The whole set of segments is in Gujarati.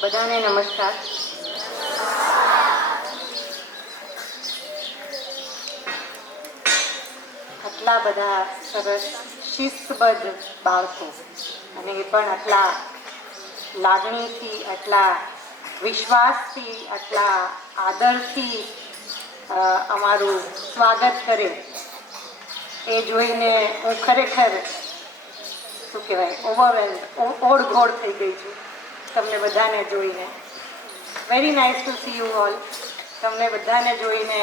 બધાને નમસ્કાર. આટલા બધા સરસ શિસ્તબદ્ધ બાળકો અને એ પણ આટલા લાગણીથી, આટલા વિશ્વાસથી, આટલા આદરથી અમારું સ્વાગત કરે એ જોઈને હું ખરેખર શું કહેવાય ઓવરવેલ્ડ ઓળઘોળ થઈ ગઈ છું તમને બધાને જોઈને. Very nice to C you all. તમને બધાને જોઈને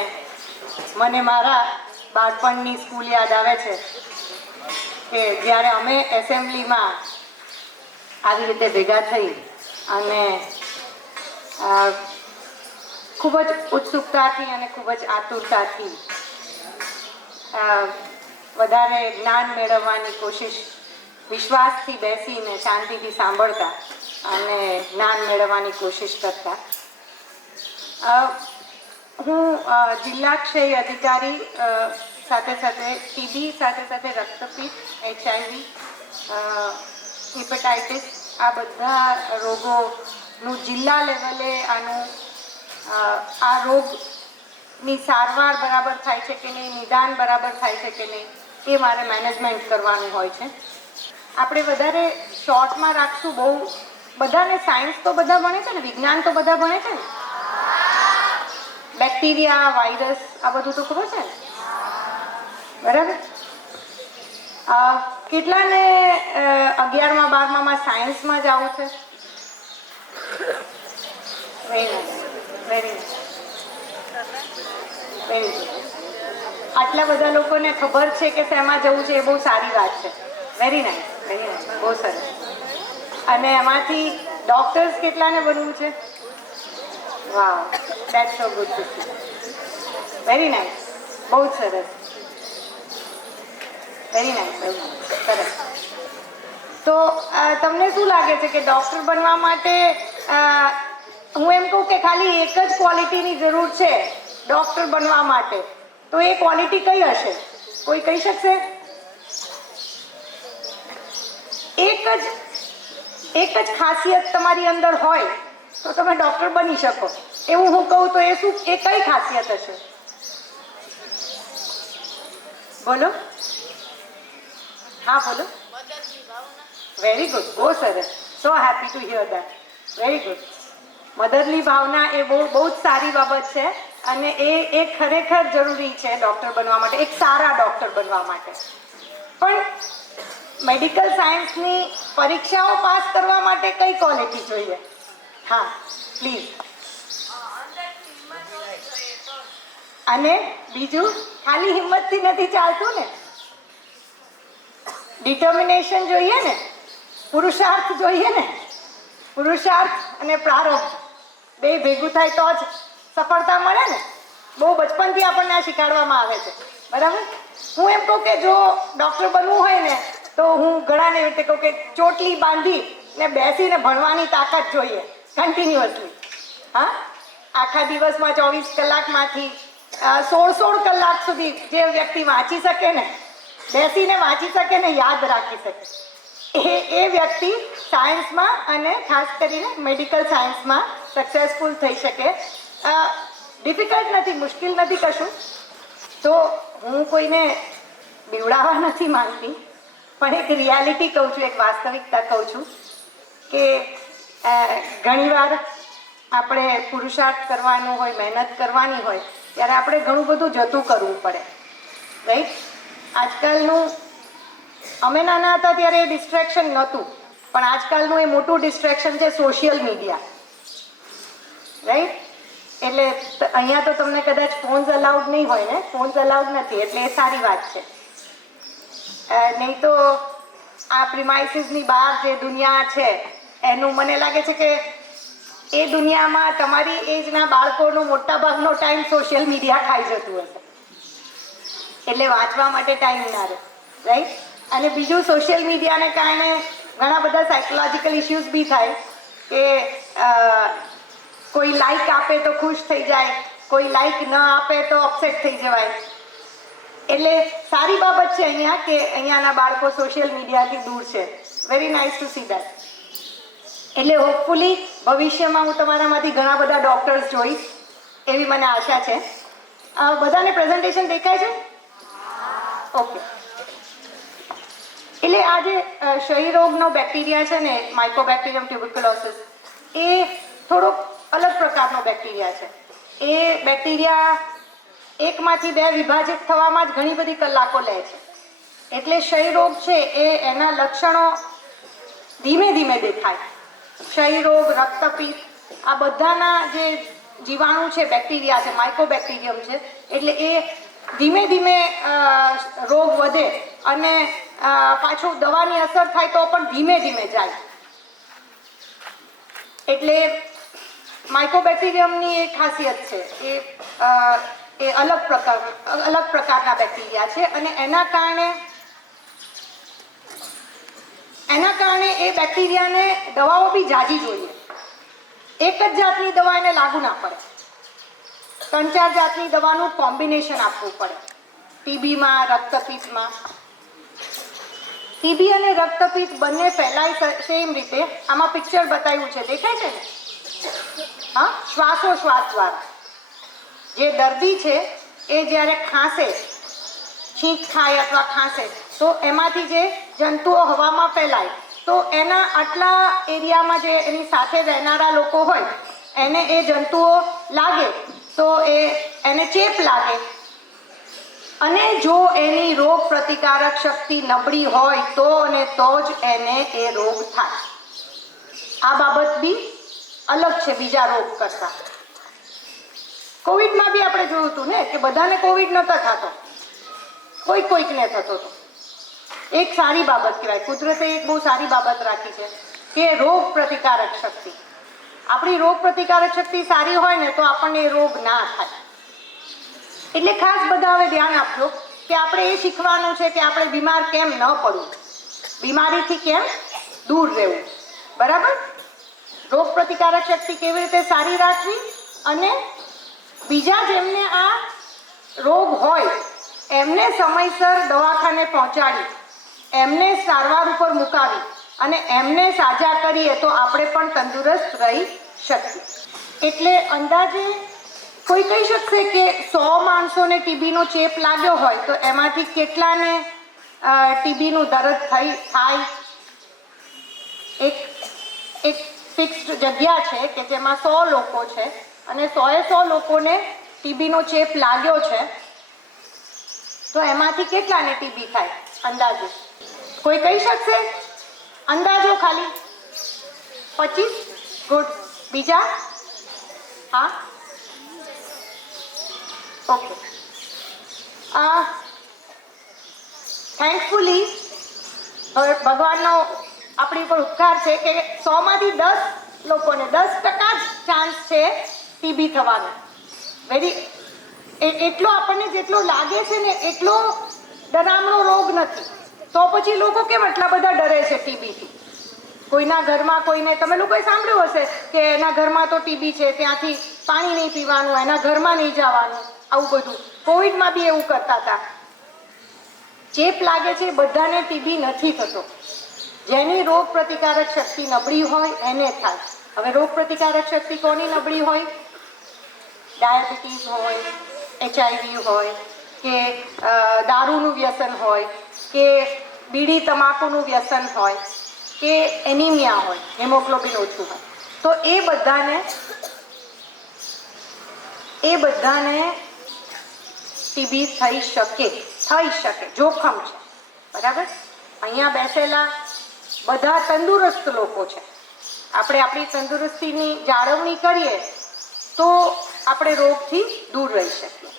મને મારા બાળપણની સ્કૂલ યાદ આવે છે કે જ્યારે અમે એસેમ્બલીમાં આવી રીતે ભેગા થઈ અને ખૂબ જ ઉત્સુકતાથી અને ખૂબ જ આતુરતાથી વધારે જ્ઞાન મેળવવાની કોશિશ, વિશ્વાસથી બેસીને શાંતિથી સાંભળતા અને જ્ઞાન મેળવવાની કોશિશ કરતા. હું જિલ્લા ક્ષય અધિકારી સાથે સાથે ટીબી સાથે સાથે રક્તપિત્ત, HIV, હિપેટાઇટિસ આ બધા રોગોનું જિલ્લા લેવલે આ રોગની સારવાર બરાબર થાય છે કે નહીં, નિદાન બરાબર થાય છે કે નહીં, એ મારે મેનેજમેન્ટ કરવાનું હોય છે. આપણે વધારે શોર્ટમાં રાખશું. બહુ બધાને સાયન્સ તો બધા ભણે છે ને, વિજ્ઞાન તો બધા ભણે છે ને, બેક્ટેરિયા, વાયરસ આ બધું તો ખબર છે ને, બરાબર? કેટલાને 11મા 12મામાં સાયન્સમાં જ આવું છે? વેરી આટલા બધા લોકોને ખબર છે કે શેમાં જવું છે, એ બહુ સારી વાત છે. વેરી નાઇસ, બહુ સરસ. અને એમાંથી ડોક્ટર્સ કેટલાને બનવું છે? Wow, that's so good to see. Very nice, બહુ સરસ. વેરી નાઇસ, સરસ. તો તમને શું લાગે છે કે ડૉક્ટર બનવા માટે હું એમ કહું કે ખાલી એક જ ક્વોલિટીની જરૂર છે ડૉક્ટર બનવા માટે, તો એ ક્વોલિટી કઈ હશે? કોઈ કહી શકશે? એક જ ખાસિયત તમારી અંદર હોય તો તમે ડૉક્ટર બની શકો, એવું હું કહું તો એ કઈ ખાસિયત હશે? બોલો. હા બોલો. વેરી ગુડ, બહુ સરસ. So happy to here that. Very good. મદદની ભાવના એ બહુ જ સારી બાબત છે અને એ ખરેખર જરૂરી છે ડૉક્ટર બનવા માટે, એક સારા ડૉક્ટર બનવા માટે. પણ મેડિકલ સાયન્સની પરીક્ષાઓ પાસ કરવા માટે કઈ ક્વોલિટી જોઈએ? હા પ્લીઝ. અને બીજું, ખાલી હિંમતથી નથી ચાલતું ને, ડિટર્મિનેશન જોઈએ ને, પુરુષાર્થ જોઈએ ને. પુરુષાર્થ અને પ્રારબ્ધ બે ભેગું થાય તો જ સફળતા મળે ને. બહુ બચપનથી આપણને આ શીખવાડવામાં આવે છે, બરાબર? હું એમ કહું કે જો ડૉક્ટર બનવું હોય ને તો હું ઘણાને એવી રીતે કહું કે ચોટલી બાંધી ને બેસીને ભણવાની તાકાત જોઈએ કન્ટિન્યુઅસલી. હા, આખા દિવસમાં 24 કલાકમાંથી 16 કલાક સુધી જે વ્યક્તિ વાંચી શકે ને, બેસીને વાંચી શકે ને, યાદ રાખી શકે, એ વ્યક્તિ સાયન્સમાં અને ખાસ કરીને મેડિકલ સાયન્સમાં સક્સેસફુલ થઈ શકે. ડિફિકલ્ટ નથી, મુશ્કેલ નથી કશું. તો હું કોઈને બીવડાવવા નથી માંગતી, પણ એક રિયાલિટી કહું છું, એક વાસ્તવિકતા કહું છું કે ઘણીવાર આપણે પુરુષાર્થ કરવાનો હોય, મહેનત કરવાની હોય ત્યારે આપણે ઘણું બધું જતું કરવું પડે, રાઈટ? આજકાલનું, અમે નાના હતા ત્યારે એ ડિસ્ટ્રેક્શન નહોતું, પણ આજકાલનું એ મોટું ડિસ્ટ્રેક્શન છે સોશિયલ મીડિયા, રાઈટ? એટલે અહીંયા તો તમને કદાચ ફોન્સ અલાઉડ નહીં હોય ને, ફોન્સ અલાઉડ નથી એટલે એ સારી વાત છે. નહીં તો આ પ્રિમાઇસીસની બહાર જે દુનિયા છે એનું મને લાગે છે કે એ દુનિયામાં તમારી એજના બાળકોનો મોટા ભાગનો ટાઈમ સોશિયલ મીડિયા ખાઈ જતું હશે, એટલે વાંચવા માટે ટાઈમ ના રહે, રાઈટ? અને બીજું, સોશિયલ મીડિયાને કારણે ઘણા બધા સાયકોલોજીકલ ઇશ્યુઝ બી થાય કે કોઈ લાઈક આપે તો ખુશ થઈ જાય, કોઈ લાઈક ન આપે તો અપસેટ થઈ જવાય. એટલે સારી બાબત છે અહીંયા કે અહીંયાના બાળકો સોશિયલ મીડિયાથી દૂર છે. Very nice to see that. એટલે હોપફુલી ભવિષ્યમાં હું તમારામાંથી ઘણા બધા ડૉક્ટર્સ જોઈશ એવી મને આશા છે. બધાને પ્રેઝન્ટેશન દેખાય છે? ઓકે. એટલે આ જે ક્ષયરોગનો બેક્ટેરિયા છે ને, માઇકોબેક્ટેરિયમ ટ્યુબરક્યુલોસિસ, એ થોડોક અલગ પ્રકારનો બેક્ટેરિયા છે. એ બેક્ટેરિયા એકમાંથી બે વિભાજિત થવામાં જ ઘણી બધી કલાકો લે છે. એટલે ક્ષયરોગ છે એ એના લક્ષણો ધીમે ધીમે દેખાય. ક્ષયરોગ, રક્તપિત્ત, આ બધાના જે જીવાણુ છે, બેક્ટેરિયા છે, માઇકોબેક્ટેરિયમ છે, એટલે એ ધીમે ધીમે રોગ વધે અને પાછું દવાની અસર થાય તો પણ ધીમે ધીમે જાય. એટલે માઇકોબેક્ટેરિયમની એક ખાસિયત છે, એ અલગ પ્રકારના બેક્ટેરિયા છે અને એના કારણે એ બેક્ટેરિયાને દવાઓ બી ઝાઝી જોઈએ. એક જ જાતની દવા એને લાગુ ના પડે, 3-4 જાતની દવાનું કોમ્બિનેશન આપવું પડે. ટીબીમાં, રક્તપિત્તમાં. ટીબી અને રક્તપિત્ત બંને ફેલાય સેમ રીતે. આમાં પિક્ચર બતાવ્યું છે, દેખાય છે ને? હા, શ્વાસોશ્વાસ દ્વારા. જે દર્દી છે એ જ્યારે ખાંસે, છીંક ખાય અથવા ખાંસે, તો એમાંથી જે જંતુઓ હવામાં ફેલાય, તો એના આટલા એરિયામાં જે એની સાથે રહેનારા લોકો હોય એને એ જંતુઓ લાગે તો એને ચેપ લાગે, અને જો એની રોગ પ્રતિકારક શક્તિ નબળી હોય તો અને તો જ એને એ રોગ થાય. આ બાબત બી અલગ છે બીજા રોગ કરતા. કોવિડમાં બી આપણે જોયું હતું ને કે બધાને કોવિડ નહોતો થતો, કોઈકને થતો હતો. એક સારી બાબત કહેવાય, કુદરતે એક બહુ સારી બાબત રાખી છે કે રોગ પ્રતિકારક શક્તિ. આપણી રોગ પ્રતિકારક શક્તિ સારી હોય ને તો આપણને એ રોગ ના થાય. એટલે ખાસ બધા હવે ધ્યાન આપજો કે આપણે એ શીખવાનું છે કે આપણે બીમાર કેમ ન પડવું, બીમારીથી કેમ દૂર રહેવું. બરાબર? રોગ પ્રતિકારક શક્તિ કેવી રીતે સારી રાખવી અને બીજા જેમને આ રોગ હોય એમને સમયસર દવાખાને પહોંચાડી, એમને સારવાર ઉપર મુકાવી અને એમને સાજા કરીએ તો આપણે પણ તંદુરસ્ત રહી શકીએ. એટલે અંદાજે કોઈ કહી શકશે કે 100 માણસોને ટીબીનો ચેપ લાગ્યો હોય તો એમાંથી કેટલાને ટીબીનું દર્દ થાય? એક ફિક્સ્ડ જગ્યા છે કે જેમાં 100 લોકો છે અને 100 લોકોને ટીબીનો ચેપ લાગ્યો છે, તો એમાંથી કેટલાને ટીબી થાય અંદાજે? કોઈ કહી શકશે? અંદાજો ખાલી 25? ગુડ. બીજા? હા, ઓકે. થેન્કફુલી ભગવાનનો આપણી ઉપર ઉપકાર છે કે 100માંથી 10 લોકોને 10% જ ચાન્સ છે ટીબી થવાનો. એટલો આપણને જેટલો લાગે છે ને એટલો ડરામણો રોગ નથી. તો પછી લોકો કેમ એટલા બધા ડરે છે ટીબીથી? કોઈના ઘરમાં કોઈને, તમે લોકોએ સાંભળ્યું હશે કે એના ઘરમાં તો ટીબી છે, ત્યાંથી પાણી નહીં પીવાનું, એના ઘરમાં નહીં જવાનું, આવું બધું. કોવિડમાં બી એવું કરતા હતા. ચેપ લાગે છે બધાને ટીબી નથી થતો. જેની રોગ પ્રતિકારક શક્તિ નબળી હોય એને થાય. હવે રોગ પ્રતિકારક શક્તિ કોની નબળી હોય? ડાયાબિટીસ હોય, HIV હોય, કે દારૂનું વ્યસન હોય, કે બીડી તમાકુનું વ્યસન હોય, કે એનિમિયા હોય, હિમોગ્લોબિન ઓછું હોય, તો એ બધાને ટીબી થઈ શકે, જોખમ છે. બરાબર? અહીંયા બેસેલા બધા તંદુરસ્ત લોકો છે. આપણે આપણી તંદુરસ્તીની જાળવણી કરીએ તો આપણે રોગથી દૂર રહી શકીએ.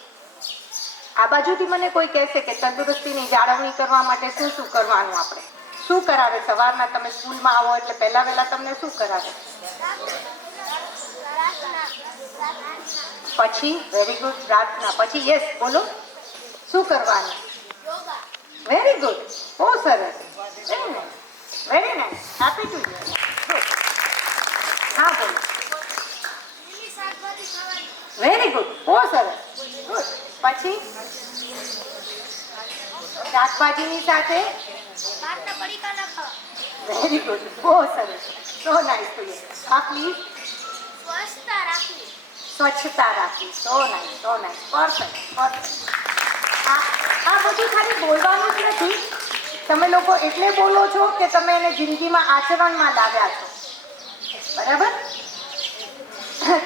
આ બાજુથી મને કોઈ કહેશે કે તંદુરસ્તીની જાળવણી કરવા માટે શું શું કરવાનું? આપણે શું કરાવે? સવારના તમે સ્કૂલમાં આવો એટલે વહેલા તમને શું કરાવે? પછી વેરી ગુડ, પ્રાર્થના. પછી યસ, બોલો શું કરવાનું? વેરી ગુડ, બહુ સરસ, very nice, happy to here. હા, બોલો. વેરી ગુડ, બહુ સરસ, ગુડ. પછી શાકભાજીની સાથે વેરી ગુડ, બહુ સરસ, સો નાઇસ ટુ હિયર. હા, પ્લીઝ. સ્વચ્છતા રાખવી. સ્વચ્છતા રાખવી. સો નાઈસ, સો નાઈસ, પરફેક્ટ, પરફેક્ટ. આ બધું ખાલી બોલવાનું જ નથી. તમે લોકો એટલે બોલો છો કે તમે એને જિંદગીમાં આચરણમાં લાવ્યા છો, બરાબર?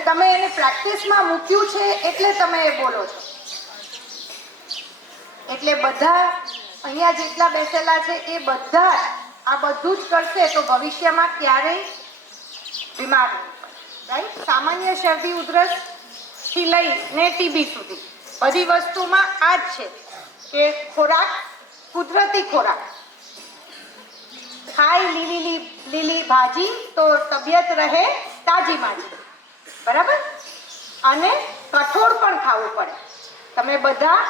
તમે એને પ્રેક્ટિસમાં મૂક્યું છે એટલે તમે એ બોલો છો. એટલે બધા અહીંયા જેટલા બેસેલા છે એ બધા આ બધું જ કરશે તો ભવિષ્યમાં ક્યારેય બીમાર નહીં પડે, રાઈટ? સામાન્ય શરદી ઉધરસ થી લઈને ટીબી સુધી બધી વસ્તુમાં આ જ છે કે ખોરાક, કુદરતી ખોરાક, ખાય લીલી ભાજી તો તબિયત રહે તાજી માજી, બરાબર? અને કઠોળ પણ ખાવું પડે. તમે બધા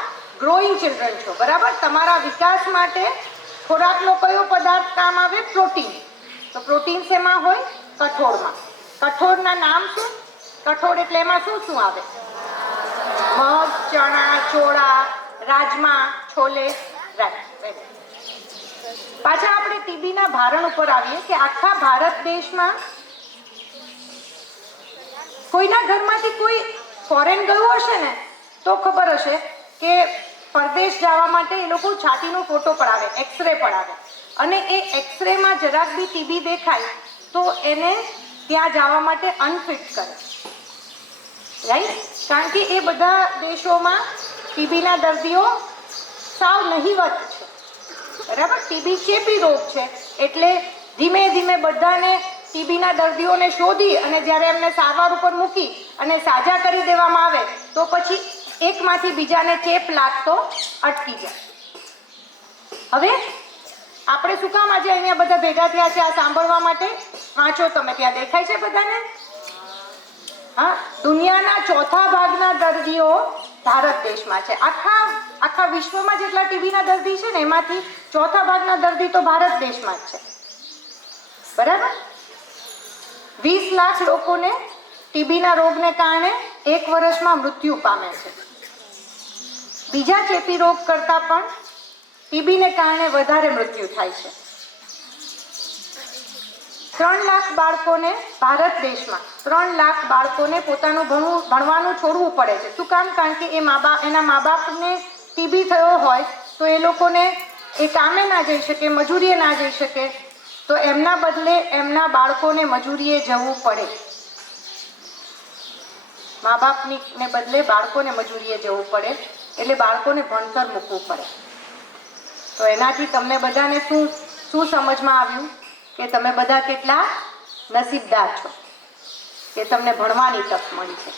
ગ્રોઈંગ ચિલ્ડ્રન છો, બરાબર? તમારા વિકાસ માટે ખોરાકનો કયો પદાર્થ કામ આવે? પ્રોટીન. તો પ્રોટીન શેમાં હોય? કઠોળમાં. કઠોળના નામ શું? કઠોળ એટલે એમાં શું શું આવે? મગ, ચણા, ચોળા, રાજમા, છોલે, રાઈટ. પાછા આપણે ટીબીના ભારણ ઉપર આવીએ કે આખા ભારત દેશમાં કોઈના ઘરમાંથી કોઈ ફોરેન ગયું હશે ને તો ખબર હશે કે પરદેશ જવા માટે એ લોકો છાતીનો ફોટો પડાવે, એક્સરે પડાવે, અને એ એક્સરેમાં જરાક બી ટીબી દેખાય તો એને ત્યાં જવા માટે અનફિટ કરે, રાઈટ? કારણ કે એ બધા દેશોમાં ટીબીના દર્દીઓ સાવ નહિવત છે, બરાબર? ટીબી ચેપી રોગ છે એટલે ધીમે ધીમે બધાને ટીબીના દર્દીઓને શોધી અને જ્યારે એમને સારવાર ઉપર મૂકી અને સાજા કરી દેવામાં આવે તો પછી એકમાંથી બીજાને ચેપ લાગતો અટકી જાય. હવે આપણે શું કામ આજે અહીંયા બધા ભેગા થયા છે? આ સાંભળવા માટે. વાંચો તમે, ત્યાં દેખાય છે બધાને? હા, દુનિયાના ચોથા ભાગના દર્દીઓ ભારત દેશમાં છે. આખા વિશ્વમાં જેટલા ટીબીના દર્દી છે ને એમાંથી ચોથા ભાગના દર્દી તો ભારત દેશમાં જ છે, બરાબર? 20 લાખ લોકોને ટીબીના રોગને કારણે 1 વર્ષમાં મૃત્યુ પામે છે. બીજા ચેપી રોગ કરતાં પણ ટીબીને કારણે વધારે મૃત્યુ થાય છે. 3 લાખ બાળકોને ભારત દેશમાં 3 લાખ બાળકોને પોતાનું ભણવાનું છોડવું પડે છે. શું કામ? કારણ કે એના મા બાપને ટીબી થયો હોય તો એ લોકોને એ કામે ના જઈ શકે, મજૂરીએ ના જઈ શકે, તો એમના બદલે એમના બાળકોને મજૂરીએ જવું પડે. મા બાપને બદલે બાળકોને મજૂરીએ જવું પડે એટલે બાળકોને ભણતર મૂકવું પડે. તો એનાથી તમને બધાને શું સમજમાં આવ્યું કે તમે બધા કેટલા નસીબદાર છો કે તમને ભણવાની તક મળી છે,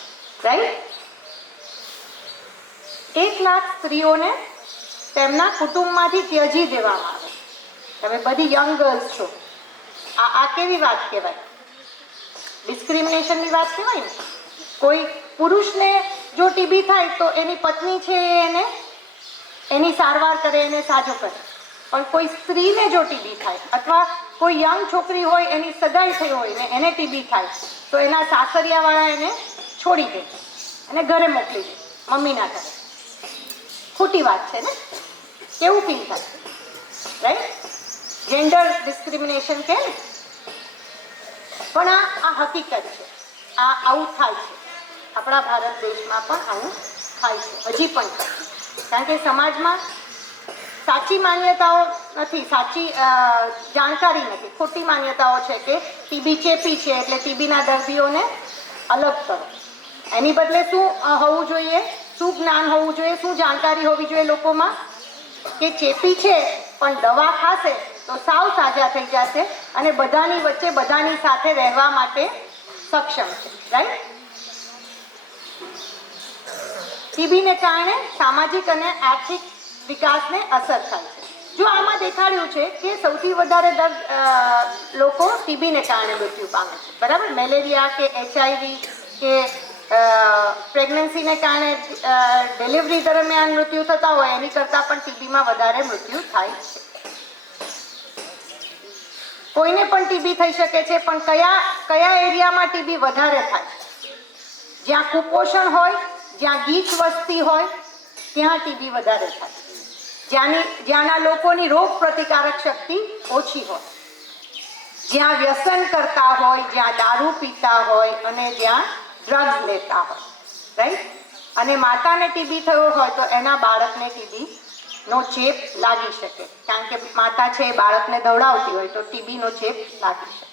રાઈટ? 1 લાખ સ્ત્રીઓને તેમના કુટુંબમાંથી ત્યજી દેવામાં આવે. તમે બધી યંગ ગર્લ્સ છો. આ કેવી વાત કહેવાય? ડિસ્ક્રિમિનેશનની વાત કહેવાય ને. કોઈ પુરુષને જો ટીબી થાય તો એની પત્ની છે એને એની સારવાર કરે, એને સાજો કરે. પણ કોઈ સ્ત્રીને જો ટીબી થાય અથવા કોઈ યંગ છોકરી હોય એની સગાઈ થઈ હોય ને એને ટીબી થાય તો એના સાસરિયાવાળા એને છોડી દે અને ઘરે મોકલી દે, મમ્મીના ઘરે. ખોટી વાત છે ને? કેવું ફીલ થાય, રાઈટ? જેન્ડર ડિસ્ક્રિમિનેશન કે ને, પણ આ હકીકત છે. આવું થાય છે. આપણા ભારત દેશમાં પણ આવું થાય છે, હજી પણ થાય. કારણ કે સમાજમાં સાચી માન્યતાઓ નથી, સાચી જાણકારી નથી, ખોટી માન્યતાઓ છે કે ટીબી ચેપી છે એટલે ટીબીના દર્દીઓને અલગ કરો. એની બદલે શું હોવું જોઈએ? શું જ્ઞાન હોવું જોઈએ? શું જાણકારી હોવી જોઈએ લોકોમાં? કે ચેપી છે પણ દવા ખાશે તો સાવ સાજા થઈ જશે અને બધાની વચ્ચે બધાની સાથે રહેવા માટે સક્ષમ છે, રાઈટ? ટીબીને કારણે સામાજિક અને આર્થિક વિકાસને અસર થાય છે. જો આમાં દેખાડ્યું છે કે સૌથી વધારે લોકો ટીબીને કારણે મૃત્યુ પામે છે, બરાબર? મેલેરિયા કે HIV કે પ્રેગ્નન્સીને કારણે ડિલિવરી દરમિયાન મૃત્યુ થતા હોય એની કરતાં પણ ટીબીમાં વધારે મૃત્યુ થાય છે. કોઈને પણ ટીબી થઈ શકે છે, પણ કયા એરિયામાં ટીબી વધારે થાય? જ્યાં કુપોષણ હોય, જ્યાં ગીચ વસ્તી હોય ત્યાં ટીબી વધારે થાય. જ્યાંના લોકોની રોગ પ્રતિકારક શક્તિ ઓછી હોય, જ્યાં વ્યસન કરતા હોય, જ્યાં દારૂ પીતા હોય અને જ્યાં ડ્રગ્સ લેતા હોય, રાઈટ? અને માતાને ટીબી થયો હોય તો એના બાળકને ટીબીનો ચેપ લાગી શકે, કારણ કે માતા છે એ બાળકને દવડાવતી હોય તો ટીબીનો ચેપ લાગી શકે.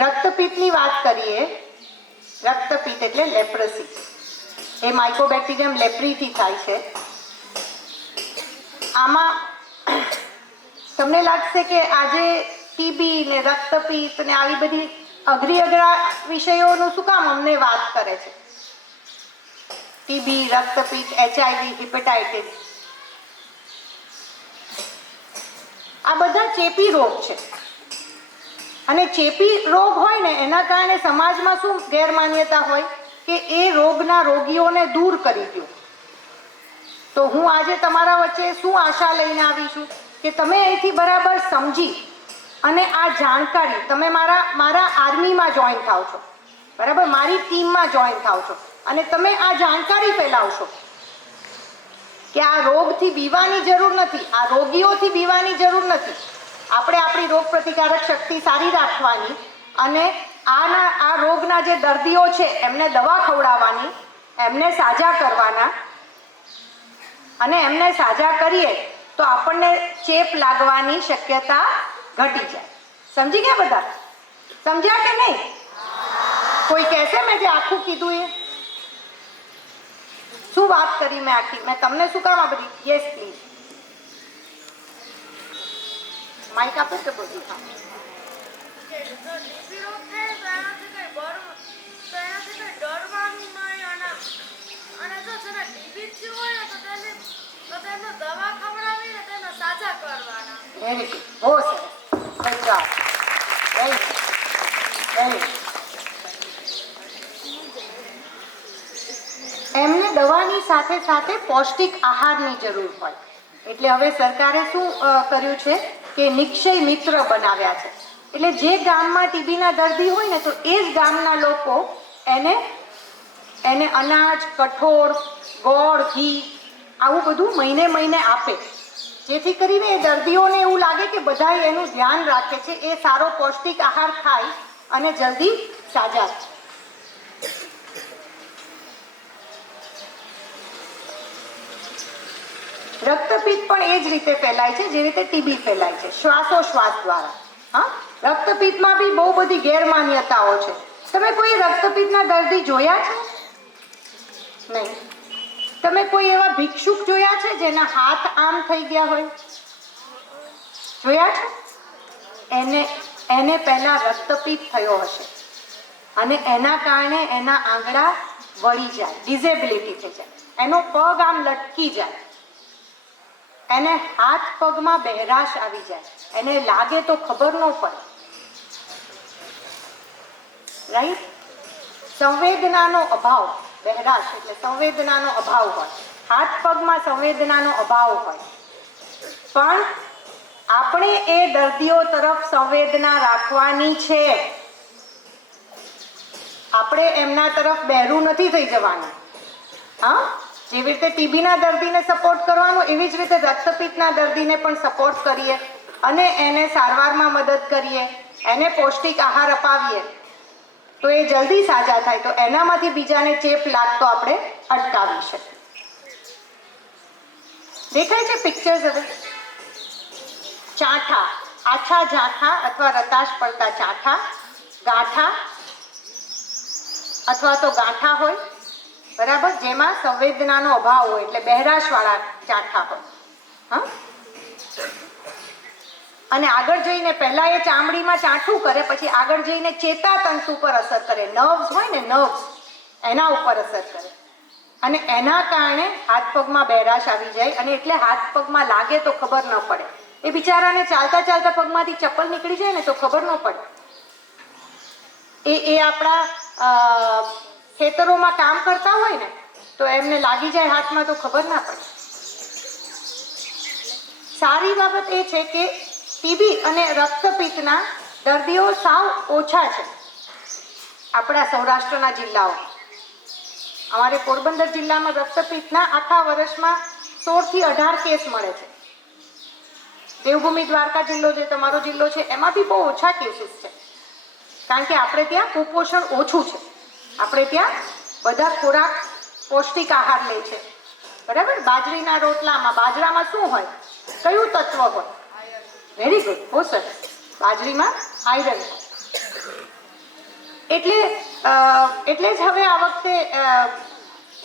રક્તપિત્તની વાત કરીએ. રક્તપિત્ત એટલે લેપ્રસી, એ માઇકોબેક્ટેરિયમ લેપ્રીથી થાય છે. આમાં તમને લાગશે કે આજે ટીબી ને રક્તપિત્ત ને આવી બધી અઘરા વિષયોનું શું કામ અમને વાત કરે છે? ટીબી, રક્તપિત્ત, HIV, હિપેટાઇટિસ, આ બધા ચેપી રોગ છે. અને ચેપી રોગ હોય ને એના કારણે સમાજમાં શું ગેરમાન્યતા હોય કે એ રોગના રોગીઓને દૂર કરી દો. તો હું આજે તમારા વચ્ચે શું આશા લઈને આવી છું કે તમે અહીંથી બરાબર સમજી અને આ જાણકારી તમે મારા આર્મીમાં જોઈન થાવ છો, બરાબર, મારી ટીમમાં જોઈન થાવ છો અને તમે આ જાણકારી ફેલાવશો કે આ રોગથી બીવાની જરૂર નથી, આ રોગીઓથી બીવાની જરૂર નથી. આપણે આપણી રોગ પ્રતિકારક શક્તિ સારી રાખવાની અને આ રોગના જે દર્દીઓ છે એમને દવા ખવડાવવાની, એમને સાજા કરવાના. અને એમને સાજા કરીએ તો આપણને ચેપ લાગવાની શક્યતા ઘટી જાય. સમજી ગયા બધા? સમજ્યા કે નહીં? કોઈ કહેશે મેં જે આખું કીધું એ શું વાત કરી મેં આખી? મેં તમને શું કામ આ બધી? યસ પ્લીઝ, માઇક આપો કે બધું? હા, વેરી ગુડ, બહુ સરસ, good job, very good, very good. એમને દવાની સાથે સાથે પૌષ્ટિક આહારની જરૂર હોય એટલે હવે સરકારે શું કર્યું છે કે નિક્ષય મિત્ર બનાવ્યા છે. એટલે જે ગામમાં ટીબીના દર્દી હોય ને તો એ જ ગામના લોકો એને અનાજ, કઠોળ, ગોળ, ઘી આવું બધું મહિને મહિને આપે, જેથી કરીને એ દર્દીઓને એવું લાગે કે બધા એનું ધ્યાન રાખે છે, એ સારો પૌષ્ટિક આહાર ખાય અને જલ્દી સાજા થાય. રક્તપિત્ત પણ એ જ રીતે ફેલાય છે જે રીતે ટીબી ફેલાય છે, શ્વાસોશ્વાસ દ્વારા. હા, રક્તપિત્તમાં બી બહુ બધી ગેરમાન્યતાઓ છે. તમે કોઈ રક્તપિત્તના દર્દી જોયા છે? નહીં. તમે કોઈ એવા ભિક્ષુક જોયા છે જેના હાથ આમ થઈ ગયા હોય? જોયા છે? એને પહેલા રક્તપિત્ત થયો હશે અને એના કારણે એના આંગળા વળી જાય, ડિઝેબિલિટી થઈ જાય, એનો પગ આમ લટકી જાય, એને હાથ પગમાં બહેરાશ આવી જાય, એને લાગે તો ખબર ન પડે, રાઈટ? સંવેદનાનો અભાવ, બહેરાશ એટલે સંવેદનાનો અભાવ હોય, હાથ પગમાં સંવેદનાનો અભાવ હોય. પણ આપણે એ દર્દીઓ તરફ સંવેદના રાખવાની છે, આપણે એમના તરફ બહેરું નથી થઈ જવાનું. હા, જેવી રીતે ટીબીના દર્દીને સપોર્ટ કરવાનો એવી જ રીતે રક્તપિત્તના દર્દીને પણ સપોર્ટ કરીએ અને એને સારવારમાં મદદ કરીએ, એને પૌષ્ટિક આહાર અપાવીએ તો એ જલ્દી સાજા થાય, તો એનામાંથી બીજાને ચેપ લાગતો આપણે અટકાવી શકીએ. દેખાય છે પિક્ચર્સ હવે? ચાઠા, આછા ઝાંખા અથવા રતાશ પડતા ચાઠા, ગાંઠા અથવા તો ગાંઠા હોય, બરાબર, જેમાં સંવેદનાનો અભાવ હોય એટલે બહેરાશવાળા ચાઠા હોય. હા, અને આગળ જઈને પહેલા એ ચામડીમાં ચાઠું કરે, પછી આગળ જઈને ચેતાતંતુ પર અસર કરે, નર્વ્સ હોય ને, નર્વ્સ એના ઉપર અસર કરે અને એના કારણે હાથ પગમાં બહેરાશ આવી જાય અને એટલે હાથ પગમાં લાગે તો ખબર ન પડે. એ બિચારાને ચાલતા ચાલતા પગમાંથી ચપ્પલ નીકળી જાય ને તો ખબર ન પડે. એ આપણા ખેતરોમાં કામ કરતા હોય ને તો એમને લાગી જાય હાથમાં તો ખબર ના પડે. સારી બાબત એ છે કે ટીબી અને રક્તપિત્તના દર્દીઓ સાવ ઓછા છે આપણા સૌરાષ્ટ્રના જિલ્લાઓ. અમારે પોરબંદર જિલ્લામાં રક્તપિત્તના આખા વર્ષમાં 16 થી 18 કેસ મળે છે. દેવભૂમિ દ્વારકા જિલ્લો જે તમારો જિલ્લો છે એમાં બી બહુ ઓછા કેસીસ છે. કારણ કે આપણે ત્યાં કુપોષણ ઓછું છે. આપણે ત્યાં બધા ખોરાક પૌષ્ટિક આહાર લે છે, બરાબર. બાજરીના રોટલામાં બાજરામાં શું હોય, કયું તત્વ હોય? વેરી ગુડ, બહુ સરસ. બાજરીમાં આયરન હોય. એટલે જ હવે આ વખતે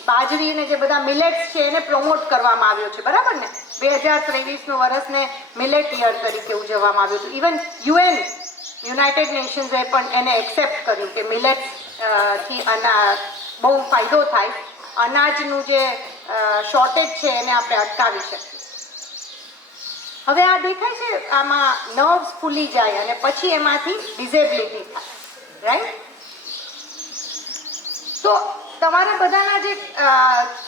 બાજરી ને જે બધા મિલેટ્સ છે એને પ્રમોટ કરવામાં આવ્યો છે, બરાબર ને. 2023નું વર્ષને મિલેટ યર તરીકે ઉજવવામાં આવ્યું હતું. ઇવન યુનાઇટેડ નેશન્સે પણ એને એક્સેપ્ટ કર્યું કે મિલેટ થી બહુ ફાયદો થાય, અનાજનું જે શોર્ટેજ છે એને આપણે અટકાવી શકીએ. હવે આ દેખાય છે, આમાં નર્વ્સ ફૂલી જાય અને પછી એમાંથી ડિસેબિલિટી થાય, રાઈટ. તો તમારા બધાના જે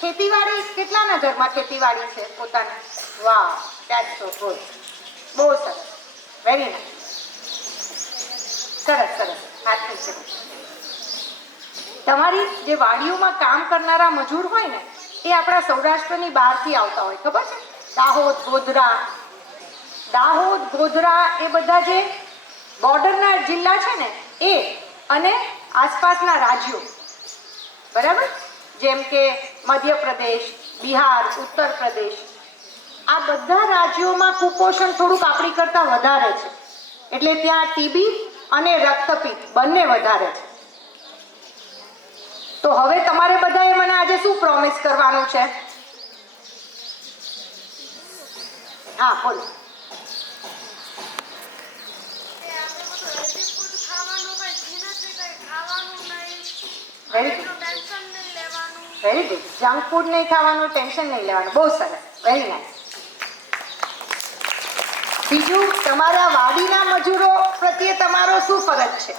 ખેતીવાડી, કેટલાના ઘરમાં ખેતીવાડી છે પોતાની? વાહ, ધેટ્સ સો ગુડ, બહુ સરસ, વેરી નાઇસ, સરસ સરસ, હાથની છે. તમારી જે વાડીઓમાં કામ કરનારા મજૂર હોય ને એ આપણા સૌરાષ્ટ્રની બહારથી આવતા હોય, ખબર છે? દાહોદ, ગોધરા એ બધા જે બોર્ડરના જિલ્લા છે ને એ, અને આસપાસના રાજ્યો, બરાબર, જેમ કે મધ્યપ્રદેશ, બિહાર, ઉત્તર પ્રદેશ, આ બધા રાજ્યોમાં કુપોષણ થોડુંક આપણી કરતાં વધારે છે. એટલે ત્યાં ટીબી અને રક્તપિત્ત બંને વધારે છે. તો હવે તમારે બધાએ મને આજે શું પ્રોમિસ કરવાનું છે? હા, બોલો. વેરી ગુડ, જંક ફૂડ નહીં ખાવાનું, ટેન્શન નહીં લેવાનું, બહુ સરસ, વેરી નાઇસ. બીજું, તમારા વાડીના મજૂરો પ્રત્યે તમારો શું ફરજ છે?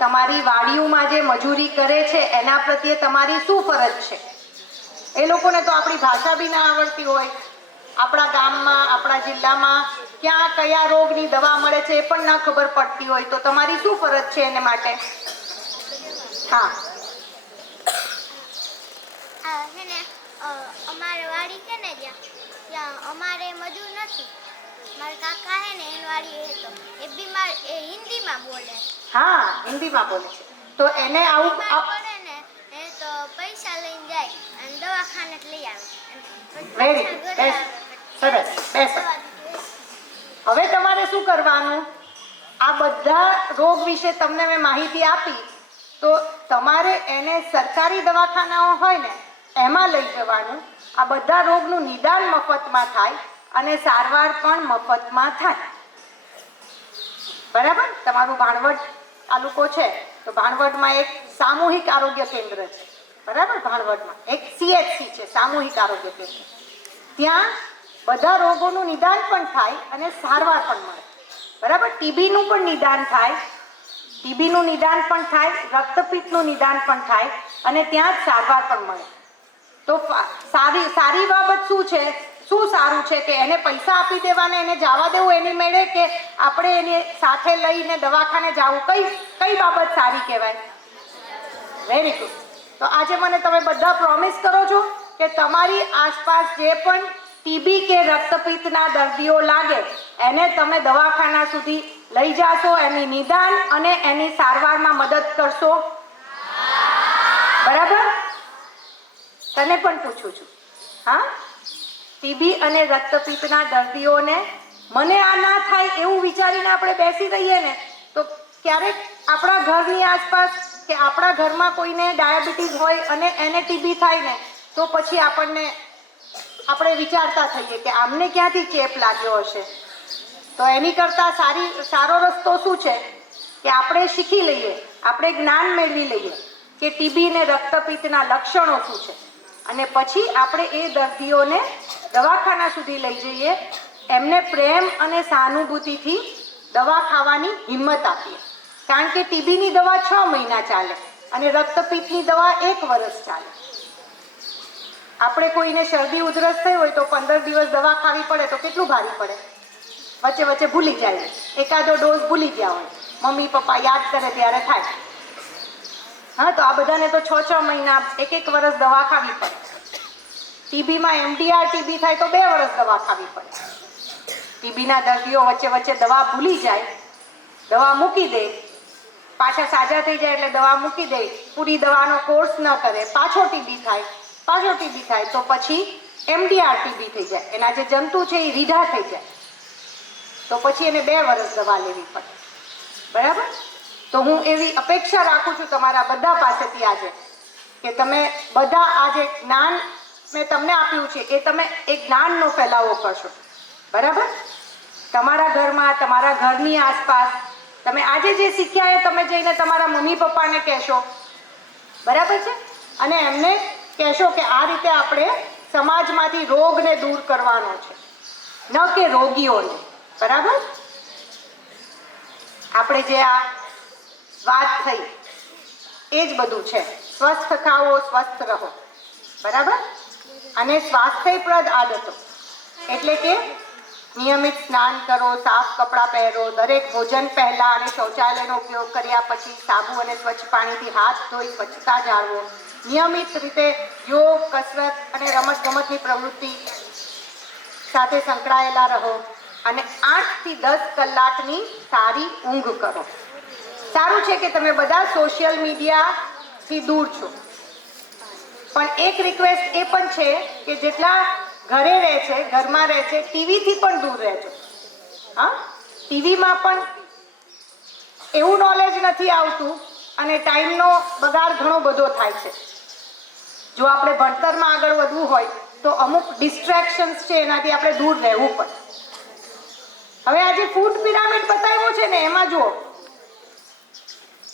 તમારી વાડીઓમાં જે મજૂરી કરે છે એના પ્રત્યે તમારી શું ફરજ છે? એ લોકોને તો આપણી ભાષા બી ના આવડતી હોય, આપણા ગામમાં, આપણા જિલ્લામાં ક્યાં કયા રોગની દવા મળે છે એ પણ ન ખબર પડતી હોય, તો તમારી શું ફરજ છે એને માટે? હા, અમારે વાડી છે ને ત્યાં અમારે મજૂર નથી. મારા કાકા હે ને એની વાડી એ બીમાર, એ હિન્દીમાં બોલે. હા, હિન્દીમાં બોલે છે, તો એને આવું પડે ને એ તો પૈસા લઈને જાય અને દવાખાને લઈ આવે. વેરી ગુડ, સરસ, બેસો. હવે તમારે શું કરવાનું? આ બધા રોગ વિશે તમને મેં માહિતી આપી, તો તમારે એને સરકારી દવાખાનાઓ હોય ને એમાં લઈ જવાનું. આ બધા રોગનું નિદાન મફતમાં થાય અને સારવાર પણ મફતમાં થાય, બરાબર. તમારું ભાણવડ તાલુકો છે તો ભાણવડમાં એક સામૂહિક આરોગ્ય કેન્દ્ર છે, બરાબર. ભાણવડમાં એક CHC છે, સામૂહિક આરોગ્ય કેન્દ્ર. ત્યાં બધા રોગોનું નિદાન પણ થાય અને સારવાર પણ મળે, બરાબર. ટીબીનું પણ નિદાન થાય, ટીબીનું નિદાન પણ થાય, રક્તપિત્તનું નિદાન પણ થાય અને ત્યાં જ સારવાર પણ મળે. તો સારી બાબત શું છે, શું સારું છે કે એને પૈસા આપી દેવાને, એને જવા દેવું એની મેળે, કે આપણે એને સાથે લઈને દવાખાને જવું, કઈ બાબત સારી કહેવાય? Very good. તો આજે મને તમે બધા પ્રોમિસ કરો છો કે તમારી આસપાસ જે પણ ટીબી કે રક્તપિત્તના દર્દીઓ લાગે એને તમે દવાખાના સુધી લઈ જાશો, એની નિદાન અને એની સારવારમાં મદદ કરશો, બરાબર. તને પણ પૂછું છું, હા, ટીબી અને રક્તપિત્તના દર્દીઓને મને આ ના થાય એવું વિચારીને આપણે બેસી રહીએ ને, તો ક્યારેક આપણા ઘરની આસપાસ કે આપણા ઘરમાં કોઈને ડાયાબિટીસ હોય અને એને ટીબી થાય ને, તો પછી આપણે વિચારતા થઈએ કે આમને ક્યાંથી ચેપ લાગ્યો હશે. તો એની કરતાં સારો રસ્તો શું છે કે આપણે શીખી લઈએ, આપણે જ્ઞાન મેળવી લઈએ કે ટીબી ને રક્તપિત્તના લક્ષણો શું છે, અને પછી આપણે એ દર્દીઓને દવાખાના સુધી લઈ જઈએ, એમને પ્રેમ અને સહાનુભૂતિથી દવા ખાવાની હિંમત આપીએ. કારણ કે ટીબીની દવા 6 મહિના ચાલે અને રક્તપિત્તની દવા 1 વર્ષ ચાલે. આપણે કોઈને શરદી ઉધરસ થઈ હોય તો 15 દિવસ દવા ખાવી પડે તો કેટલું ભારી પડે. વચ્ચે વચ્ચે ભૂલી જાય, એકાદો ડોઝ ભૂલી ગયા હોય, મમ્મી પપ્પા યાદ કરે ત્યારે થાય. હા, તો આ બધાને તો 6 મહિના 1 વર્ષ દવા ખાવી પડે. ટીબીમાં MDR ટીબી થાય તો 2 વર્ષ દવા ખાવી પડે. ટીબીના દર્દીઓ વચ્ચે વચ્ચે દવા ભૂલી જાય દવા મૂકી દે, પાછા સાજા થઈ જાય એટલે દવા મૂકી દે, પૂરી દવાનો કોર્સ ન કરે, પાછો ટીબી થાય તો પછી MDR ટીબી થઈ જાય, એના જે જંતુ છે એ રીઢા થઈ જાય, તો પછી એને 2 વર્ષ દવા લેવી પડે. બરાબર? તો હું એવી અપેક્ષા રાખું છું તમારા બધા પાસેથી આજે કે તમે બધા આ જે જ્ઞાન મેં તમને આપ્યું છે એ તમે એ જ્ઞાનનો ફેલાવો કરશો. બરાબર? તમારા ઘરમાં, તમારા ઘરની આસપાસ તમે આજે જે શીખ્યા એ તમે જઈને તમારા મમ્મી પપ્પાને કહેશો. બરાબર છે? અને એમને કહેશો કે આ રીતે આપણે સમાજમાંથી રોગને દૂર કરવાનો છે, ન કે રોગીઓને. બરાબર? આપણે જે આ વાત થઈ એ જ બધું છે. સ્વસ્થ ખાઓ, સ્વસ્થ રહો. બરાબર? અને સ્વાસ્થ્યપ્રદ આદતો એટલે કે નિયમિત સ્નાન કરો, સાફ કપડાં પહેરો, દરેક ભોજન પહેલા અને શૌચાલયનો ઉપયોગ કર્યા પછી સાબુ અને સ્વચ્છ પાણીથી હાથ ધોઈ સ્વચ્છતા જાળવો, નિયમિત રીતે યોગ, કસરત અને રમતગમતની પ્રવૃત્તિ સાથે સંકળાયેલા રહો અને 8 થી 10 કલાકની સારી ઊંઘ કરો. સારું છે કે તમે બધા સોશિયલ મીડિયાથી દૂર છો, પણ એક રિક્વેસ્ટ એ પણ છે કે જેટલા ઘરે રહે છે, ઘરમાં રહે છે, ટીવીથી પણ દૂર રહેજો. હા, ટીવીમાં પણ એવું નોલેજ નથી આવતું અને ટાઈમનો બગાડ ઘણો બધો થાય છે. જો આપણે ભણતરમાં આગળ વધવું હોય તો અમુક ડિસ્ટ્રેક્શન્સ છે એનાથી આપણે દૂર રહેવું પડે. હવે આજે ફૂડ પિરામિડ બતાવ્યો છે ને, એમાં જુઓ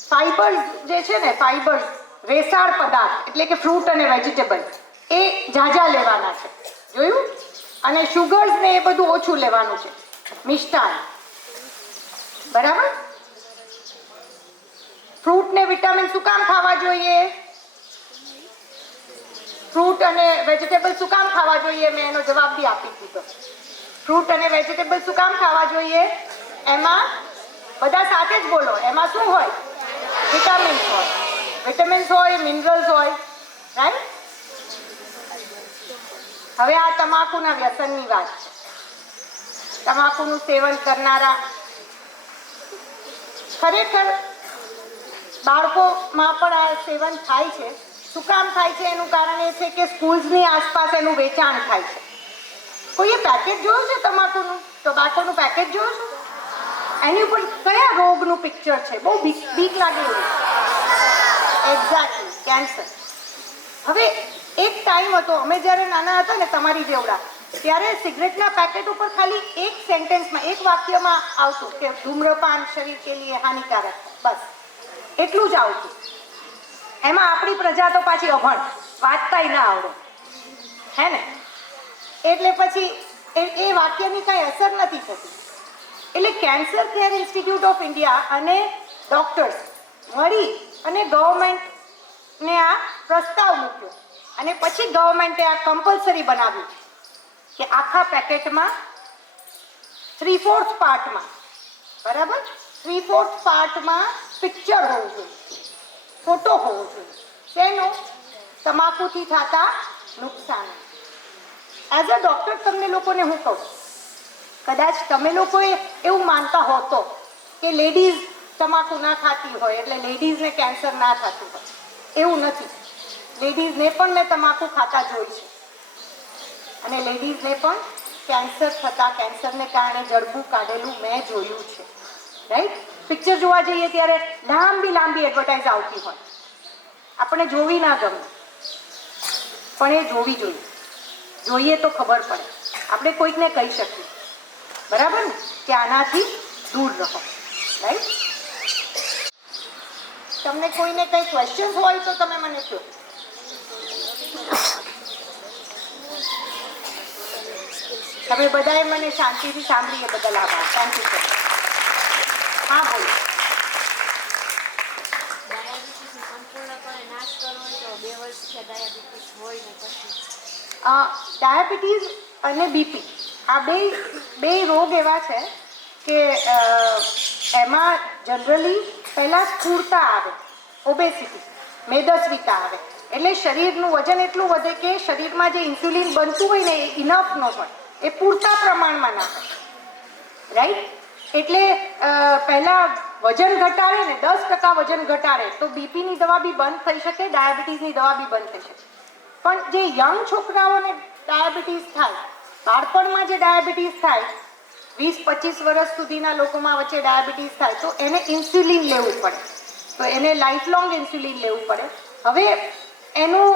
ફાઈબર્સ જે છે ને, ફાઈબર્સ રેસાળ પદાર્થ એટલે કે ફ્રૂટ અને વેજીટેબલ એ ઝાઝા લેવાના છે, જોયું? અને શુગર્સ ને એ બધું ઓછું લેવાનું છે, મિષ્ટાન. બરાબર? ફ્રૂટ ને વિટામિન શું કામ ખાવા જોઈએ? ફ્રૂટ અને વેજીટેબલ શું કામ ખાવા જોઈએ? મેં એનો જવાબ બી આપી દીધો. ફ્રૂટ અને વેજીટેબલ શું કામ ખાવા જોઈએ? એમાં બધા સાથે જ બોલો, એમાં શું હોય? વિટામિન્સ હોય. વિટામિન્સ હોય, મિનરલ્સ હોય. રાઈટ? હવે આ તમાકુના વ્યસનની વાત છે. તમાકુનું સેવન કરનારા ખરેખર બાળકોમાં પણ આ સેવન થાય છે. શું કામ થાય છે? એનું કારણ એ છે કે સ્કૂલ્સની આસપાસ એનું વેચાણ થાય છે. કોઈએ પેકેટ જોયું છે તમાકુનું? ટોબેકોનું પેકેટ જોયું છે? એની ઉપર કયા રોગનું પિક્ચર છે? બહુ બીક લાગે એવું. Exactly, cancer. હવે એક ટાઈમ હતો, અમે જ્યારે નાના હતા ને તમારી જેવડા, ત્યારે સિગરેટના પેકેટ ઉપર ખાલી એક સેન્ટેન્સમાં, એક વાક્યમાં આવતું કે ધૂમ્રપાન શરીર કે લીએ હાનિકારક. બસ એટલું જ આવતું. એમાં આપણી પ્રજા તો પાછી અભણ, વાંચતાય ના આવડે, હે ને? એટલે પછી એ વાક્યની કાંઈ અસર નથી થતી. એટલે cancer care institute of India અને ડૉક્ટર્સ મળી અને ગવર્મેન્ટને આ પ્રસ્તાવ મૂક્યો અને પછી ગવર્મેન્ટે આ કમ્પલસરી બનાવ્યું કે આખા પેકેટમાં 3/4 પાર્ટમાં, બરાબર, 3/4 પાર્ટમાં પિક્ચર હોવું જોઈએ, ફોટો હોવો જોઈએ. શેનો? તમાકુથી થતા નુકસાન. એઝ અ ડૉક્ટર તમને લોકોને હું કહું, કદાચ તમે લોકોએ એવું માનતા હો તો કે લેડીઝ તમાકુ ના ખાતી હોય એટલે લેડીઝને કેન્સર ના થતું હોય. એવું નથી. લેડીઝને પણ મેં તમાકુ ખાતા જોઈ છે અને લેડીઝને પણ કેન્સર થતા, કેન્સરને કારણે જડબું કાઢેલું મેં જોયું છે. રાઈટ? પિક્ચર જોવા જઈએ ત્યારે લાંબી લાંબી એડવર્ટાઇઝ આવતી હોય, આપણે જોવી ના ગમે, પણ એ જોવી જોઈએ. જોઈએ તો ખબર પડે, આપણે કોઈકને કહી શકીએ. બરાબર ને? કે આનાથી દૂર રહો. રાઈટ? તમને કોઈને કંઈ ક્વેશ્ચન્સ હોય તો તમે મને કહો. તમે બધાએ મને શાંતિથી સાંભળીએ બદલ આભાર. Thank you sir. હા, બોલો. ડાયાબિટીસ અને બીપી આ બે રોગ એવા છે કે એમાં જનરલી પહેલાં સ્થૂળતા આવે, ઓબેસિટી, મેદસ્વીતા આવે. એટલે શરીરનું વજન એટલું વધે કે શરીરમાં જે ઇન્સ્યુલિન બનતું હોય ને એ ઇનફ ન હોય, એ પૂરતા પ્રમાણમાં ના હોય. રાઈટ? એટલે પહેલાં વજન ઘટાડે ને 10% વજન ઘટાડે તો બીપીની દવા બી બંધ થઈ શકે, ડાયાબિટીસની દવા બી બંધ થઈ શકે. પણ જે યંગ છોકરાઓને ડાયાબિટીસ થાય, બાળપણમાં જે ડાયાબિટીસ થાય, 20-25 વર્ષ સુધીના લોકોમાં વચ્ચે ડાયાબિટીસ થાય તો એને ઇન્સ્યુલિન લેવું પડે. તો એને લાઈફ લોંગ ઇન્સ્યુલિન લેવું પડે. હવે એનું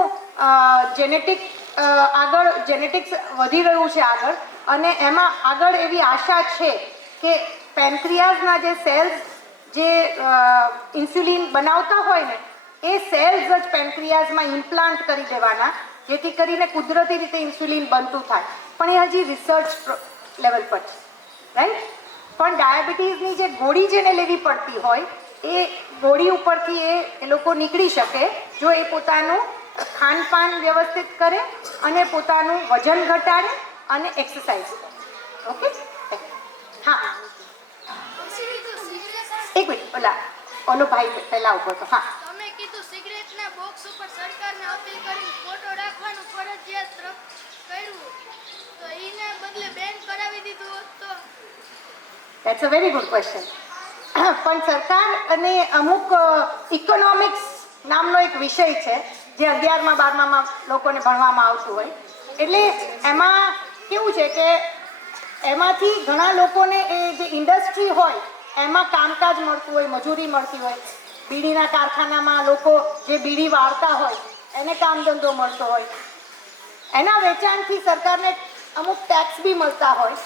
જેનેટિક્સ વધી રહ્યું છે આગળ, અને એમાં આગળ એવી આશા છે કે પેન્ક્રિયાસના જે સેલ્સ જે ઇન્સ્યુલિન બનાવતા હોય ને એ સેલ્સ જ પેન્ક્રિયાસમાં ઇમ્પ્લાન્ટ કરી દેવાના, જેથી કરીને કુદરતી રીતે ઇન્સ્યુલિન બનતું થાય. પણ એ હજી રિસર્ચ લેવલ પર છે, રાઈટ. પણ ડાયાબિટીસની જે ગોળી જેને લેવી પડતી હોય એ ગોળી ઉપરથી એ લોકો નીકળી શકે જો એ પોતાનું ખાનપાન વ્યવસ્થિત કરે અને પોતાનું વજન ઘટાડે અને એક્સરસાઇઝ કરે. ઓકે, હા એક મિનિટ, ઓલો ભાઈ પહેલા ઉભો હતો. હા, તમે કીધું સિગરેટના બોક્સ ઉપર સરકારને અપીલ કરી ફોટો રાખવાનું ફરજિયાત કર્યું, તો એને બદલે બેન કરાવી દીધું હોત તો? That's a very good question. પણ સરકાર અને અમુક ઇકોનોમિક્સ નામનો એક વિષય છે જે 11મા 12મામાં લોકોને ભણવામાં આવતું હોય, એટલે એમાં કેવું છે કે એમાંથી ઘણા લોકોને એ જે ઇન્ડસ્ટ્રી હોય એમાં કામકાજ મળતું હોય, મજૂરી મળતી હોય. બીડીના કારખાનામાં લોકો જે બીડી વાળતા હોય એને કામ ધંધો મળતો હોય, એના વેચાણથી સરકારને અમુક ટેક્સ બી મળતા હોય.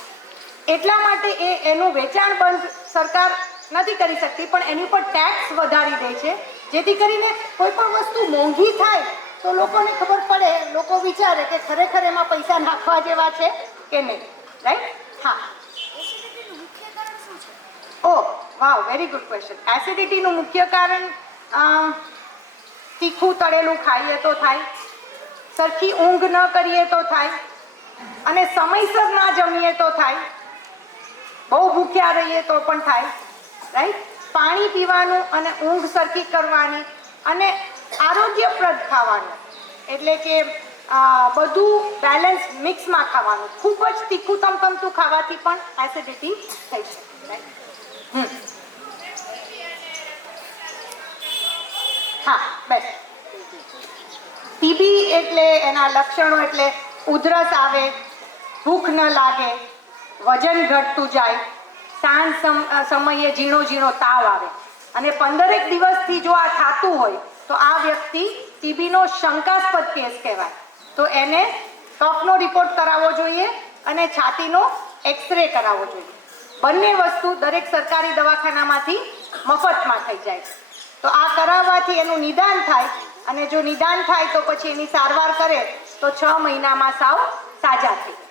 એટલા માટે એનું વેચાણ બંધ સરકાર નથી કરી શકતી, પણ એની પર ટેક્સ વધારી દે છે, જેથી કરીને કોઈ પણ વસ્તુ મોંઘી થાય તો લોકોને ખબર પડે, લોકો વિચારે કે ખરેખર એમાં પૈસા નાખવા જેવા છે કે નહીં, રાઈટ. હા, એસિડિટીનું મુખ્ય કારણ શું છે? ઓહ વાવ, વેરી ગુડ ક્વેશ્ચન. એસિડિટીનું મુખ્ય કારણ તીખું તળેલું ખાઈએ તો થાય, સરખી ઊંઘ ન કરીએ તો થાય, અને સમયસર ના જમીએ તો થાય, બહુ ભૂખ્યા રહીએ તો પણ થાય, રાઈટ. પાણી પીવાનું અને ઊંઘ સરખી કરવાની અને આરોગ્યપ્રદ ખાવાનું, એટલે કે બધું બેલેન્સ મિક્સમાં ખાવાનું. ખૂબ જ તીખું તમતમતું ખાવાથી પણ એસિડિટી થઈ શકે, રાઈટ. હા, બેસ. ટીબી એટલે એના લક્ષણો એટલે ઉધરસ આવે, ભૂખ ન લાગે, વજન ઘટતું જાય, સાંજ સમયે ઝીણો ઝીણો તાવ આવે, અને 15 દિવસથી જો આ થતું હોય તો આ વ્યક્તિ ટીબીનો શંકાસ્પદ કેસ કહેવાય. તો એને કફનો રિપોર્ટ કરાવવો જોઈએ અને છાતીનો એક્સરે કરાવવો જોઈએ. બંને વસ્તુ દરેક સરકારી દવાખાનામાંથી મફતમાં થઈ જાય છે. તો આ કરાવવાથી એનું નિદાન થાય, અને જો નિદાન થાય તો પછી એની સારવાર કરે તો 6 મહિનામાં સાવ સાજા થઈ જાય.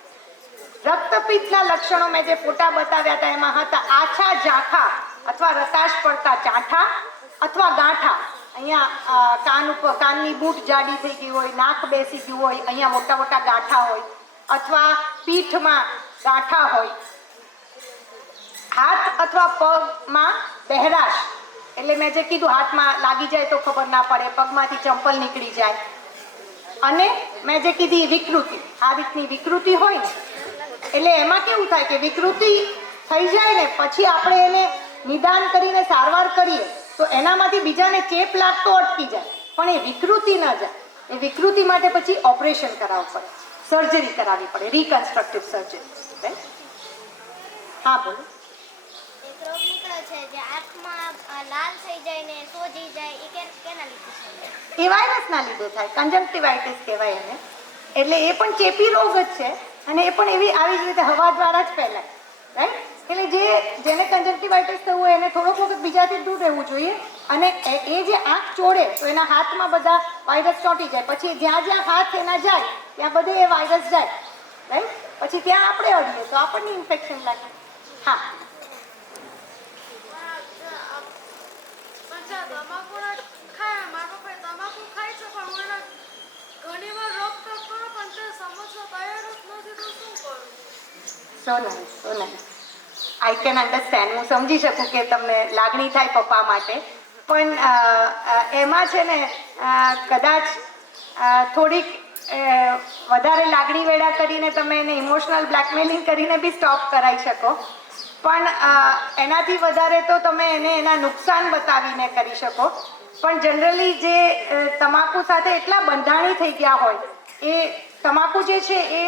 રક્તપિત્તના લક્ષણો મેં જે ફોટા બતાવ્યા હતા એમાં હતા આછા ઝાંખા અથવા રતાશ પડતા ચાઠા અથવા ગાંઠા. અહીંયા કાન ઉપર કાનની બૂટ જાડી થઈ ગઈ હોય, નાક બેસી ગયું હોય, અહીંયા મોટા મોટા ગાંઠા હોય, અથવા પીઠમાં ગાંઠા હોય, હાથ અથવા પગમાં બહેરાશ, એટલે મેં જે કીધું હાથમાં લાગી જાય તો ખબર ના પડે, પગમાંથી ચંપલ નીકળી જાય, અને મેં જે કીધી વિકૃતિ, આ રીતની વિકૃતિ હોય ને, એટલે એમાં કેવું થાય કે વિકૃતિ થઈ જાય ને પછી આપણે એને નિદાન કરીને સારવાર કરીએ તો એનામાંથી બીજાને ચેપ લાગતો અટકી જાય, પણ એ વિકૃતિ ન જાય. એ વિકૃતિ માટે પછી ઓપરેશન કરાવવું પડે, સર્જરી કરાવવી પડે, રિકન્સ્ટ્રક્ટિવ સર્જરી. હા બોલો. એક રોગ નીકળ્યો છે જે આંખમાં લાલ થઈ જાય ને સોજી જાય, એ કેના લીધે છે? એ વાયરસના લીધે થાય, કન્જક્ટિવાઇટિસ કહેવાય એને. એટલે એ પણ ચેપી રોગ જ છે, અને એ પણ આવી જ રીતે હવા દ્વારા જ ફેલાય, રાઈટ. એટલે જેને કન્જક્ટિવાઇટિસ થવું હોય એને થોડોક વખત બીજાથી દૂર રહેવું જોઈએ, અને એ જે આંખ ચોડે તો એના હાથમાં બધા વાયરસ ચોંટી જાય, પછી જ્યાં જ્યાં હાથ એના જાય ત્યાં બધે એ વાયરસ જાય, રાઈટ. પછી ત્યાં આપણે અડીએ તો આપણને ઇન્ફેક્શન લાગે. હા, સો નાઇસ. I can understand. હું સમજી શકું કે તમને લાગણી થાય પપ્પા માટે, પણ એમાં છે ને કદાચ થોડીક વધારે લાગણી વેડા કરીને તમે એને ઇમોશનલ બ્લેકમેલિંગ કરીને બી સ્ટોપ કરાવી શકો. પણ એનાથી વધારે તો તમે એને એના નુકસાન બતાવીને કરી શકો. પણ જનરલી જે તમાકુ સાથે એટલા બંધાણી થઈ ગયા હોય, એ તમાકુ જે છે એ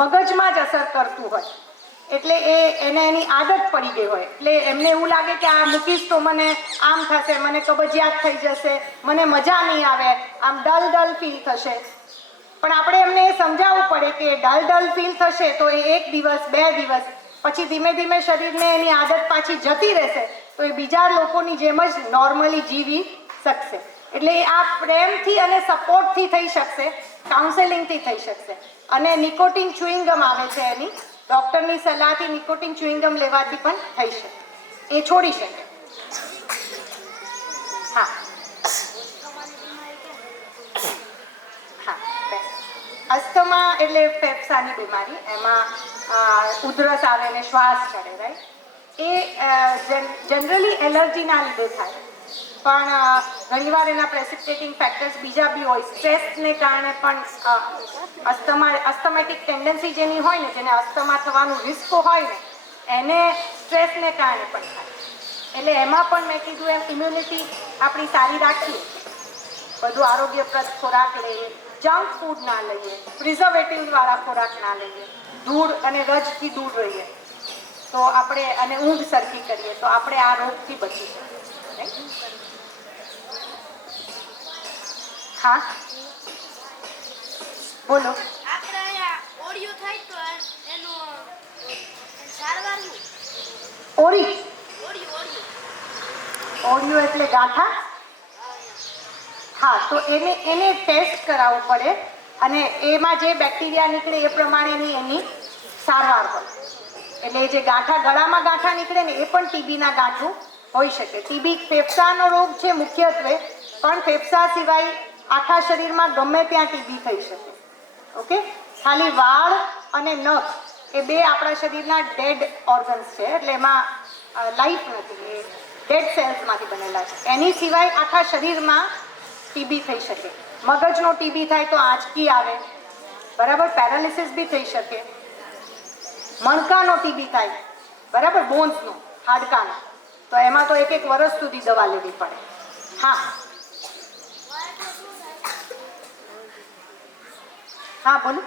મગજમાં જ અસર કરતું હોય, એટલે એને એની આદત પડી ગઈ હોય, એટલે એમને એવું લાગે કે આ મૂકીશ તો મને આમ થશે, મને કબજિયાત થઈ જશે, મને મજા નહીં આવે, આમ ડલ ફીલ થશે. પણ આપણે એમને એ સમજાવવું પડે કે ડલ ફીલ થશે તો એ 1 દિવસ 2 દિવસ પછી ધીમે ધીમે શરીરને એની આદત પાછી જતી રહેશે, તો એ બીજા લોકોની જેમ જ નોર્મલી જીવી શકશે. એટલે આ પ્રેમથી અને સપોર્ટથી થઈ શકશે, કાઉન્સેલિંગથી થઈ શકશે. અને નિકોટિન ચ્યુઇંગમ આવે છે, એની ડૉક્ટરની સલાહથી નિકોટિન ચ્યુઇંગમ લેવાથી પણ થઈ શકે, એ છોડી શકે. હા હા, અસ્થમા એટલે ફેફસાની બીમારી, એમાં ઉધરસ આવે ને શ્વાસ ચડે, રાઈટ? એ જનરલી એલર્જીના લીધે થાય, પણ ઘણીવાર એના પ્રેસિપિટેટિંગ ફેક્ટર્સ બીજા બી હોય. સ્ટ્રેસને કારણે પણ અસ્થમેટિક ટેન્ડન્સી જેની હોય ને, જેને અસ્થમા થવાનું રિસ્ક હોય ને, એને સ્ટ્રેસને કારણે પણ થાય. એટલે એમાં પણ મેં કીધું એમ ઇમ્યુનિટી આપણી સારી રાખીએ, બધું આરોગ્યપ્રદ ખોરાક લઈએ, જંક ફૂડ ના લઈએ, પ્રિઝર્વેટિવવાળા ખોરાક ના લઈએ, ધૂળ અને રજથી દૂર રહીએ, તો આપણે અને ઊંઘ સરખી કરીએ તો આપણે આ રોગથી બચી શકીએ. હા બોલો. આપણે અહીંયા ઓડિયો થાય તો એનું સારવાર શું? ઓડિયો ઓડિયો એટલે ગાંઠા. હા, તો એને ટેસ્ટ કરાવવું પડે, અને એમાં જે બેક્ટેરિયા નીકળે એ પ્રમાણેની એની સારવાર હોય. એટલે જે ગાંઠા, ગળામાં ગાંઠા નીકળે ને, એ પણ ટીબીના ગાંઠું હોઈ શકે. ટીબી ફેફસાનો રોગ છે મુખ્યત્વે, પણ ફેફસા સિવાય આખા શરીરમાં ગમે ત્યાં ટીબી થઈ શકે. ઓકે, ખાલી વાળ અને નખ એ બે આપણા શરીરના ડેડ ઓર્ગન્સ છે, એટલે એમાં લાઈફ નથી, એ ડેડ સેલ્સમાંથી બનેલા છે. એની સિવાય આખા શરીરમાં ટીબી થઈ શકે. મગજનો ટીબી થાય તો આંચકી આવે, બરાબર, પેરાલિસિસ બી થઈ શકે. મણકાનો ટીબી થાય, બરાબર, બોન્સનો, હાડકાનો, તો એમાં તો 1 વર્ષ સુધી દવા લેવી પડે. હા હા બોલો.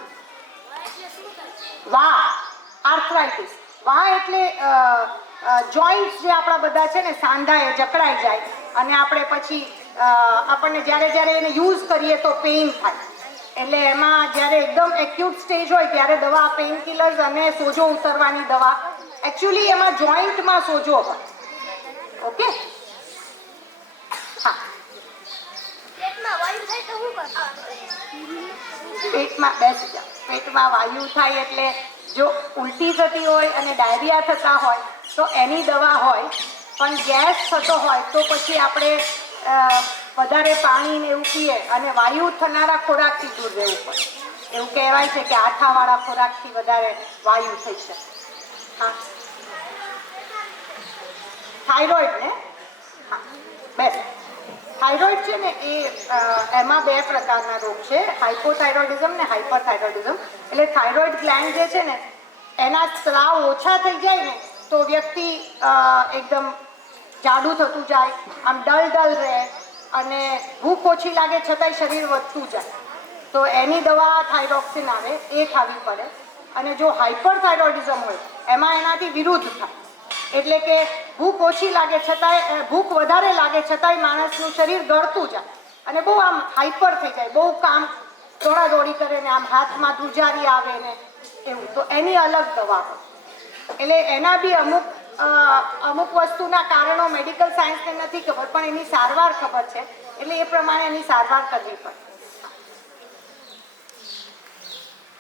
આર્થરાઇટિસ. એટલે જોઈન્ટ્સ જે આપણા બધા છે ને, સાંધા એ જકડાઈ જાય, અને આપણે પછી આપણને જ્યારે એને યુઝ કરીએ તો પેઇન થાય. એટલે એમાં જ્યારે એકદમ એક્યુટ સ્ટેજ હોય ત્યારે દવા, પેઇન કિલર્સ અને સોજો ઉતરવાની દવા, એકચ્યુઅલી એમાં જોઈન્ટમાં સોજો હોય. ઓકે, હા. પેટમાં વાયુ થાય તો શું કરવાનું? પેટમાં બેસી જાઓ. પેટમાં વાયુ થાય એટલે જો ઉલટી થતી હોય અને ડાયરિયા થતા હોય તો એની દવા હોય, પણ ગેસ થતો હોય તો પછી આપણે વધારે પાણી ને એવું પીએ અને વાયુ થનારા ખોરાકથી દૂર રહેવું પડે. એવું કહેવાય છે કે આથાવાળા ખોરાકથી વધારે વાયુ થઈ શકે. હા, થાઇરોઇડ ને, હા, બેસ્ટ. થાઇરોઇડ છે ને, એમાં 2 પ્રકારના રોગ છે, હાઇપોથાઇરોઇડિઝમ ને હાઇપરથાઇરોઇડિઝમ. એટલે થાઇરોઇડ ગ્લેન્ડ જે છે ને, એના સ્રાવ ઓછા થઈ જાય ને તો વ્યક્તિ એકદમ જાડું થતું જાય, આમ ડલ રહે, અને ભૂખ ઓછી લાગે છતાંય શરીર વધતું જાય. તો એની દવા થાઇરોક્સિન આવે, એ ખાવી પડે. અને જો હાઇપરથાઇરોઇડિઝમ હોય એમાં એનાથી વિરુદ્ધ થાય, એટલે કે ભૂખ ઓછી લાગે છતાંય, ભૂખ વધારે લાગે છતાંય માણસનું શરીર ગળતું જાય, અને બહુ આમ હાઈપર થઈ જાય, બહુ કામ દોડાદોડી કરે ને, આમ હાથમાં ધ્રુજારી આવે ને એવું, તો એની અલગ દવા હોય. એટલે એના બી અમુક વસ્તુના કારણો મેડિકલ સાયન્સને નથી ખબર, પણ એની સારવાર ખબર છે, એટલે એ પ્રમાણે એની સારવાર કરવી પડે.